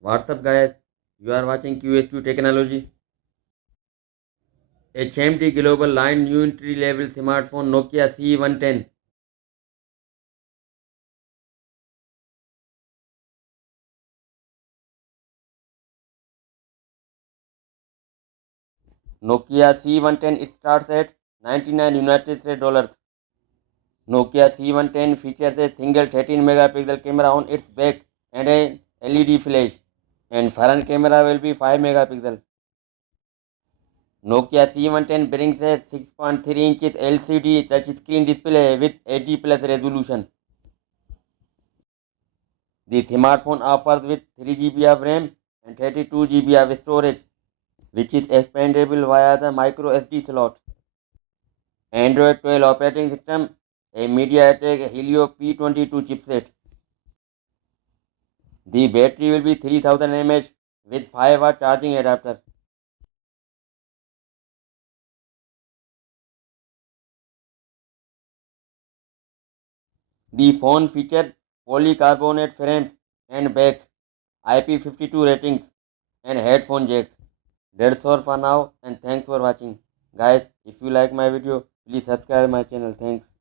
What's up, guys? You are watching QSQ Technology. HMD Global Line New Entry Level Smartphone Nokia C110. Nokia C110 starts at 99 United States dollars. Nokia C110 features a single 13 megapixel camera on its back and an LED flash. And front camera will be 5 megapixel. Nokia C110 brings a 6.3 inches LCD touchscreen display with 80 plus resolution. The smartphone offers with 3 GB of RAM and 32 GB of storage, which is expandable via the micro SD slot. Android 12 operating system, a MediaTek Helio P22 chipset. The battery will be 3000 mAh with 5-watt charging adapter. The phone features polycarbonate frames and backs, IP52 ratings, and headphone jacks. That's all for now, and thanks for watching. Guys, if you like my video, please subscribe my channel. Thanks.